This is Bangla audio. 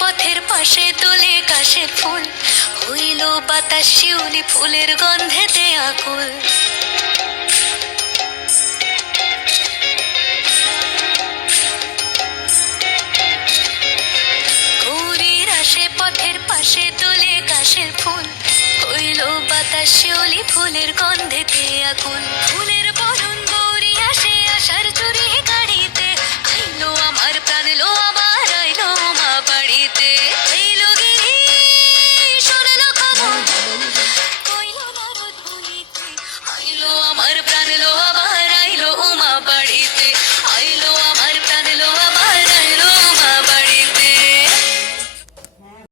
পথের পাশে তোলে কাশের ফুল, হইল বাতাস শিউলি ফুলের গন্ধেতে আকুল। গৌরীর আসে পথের পাশে তোলে কাশের ফুল, হইল বাতাস শিউলি ফুলের গন্ধেতে আকুল। ফুলের বরণ গৌরী আসে আশার চুরি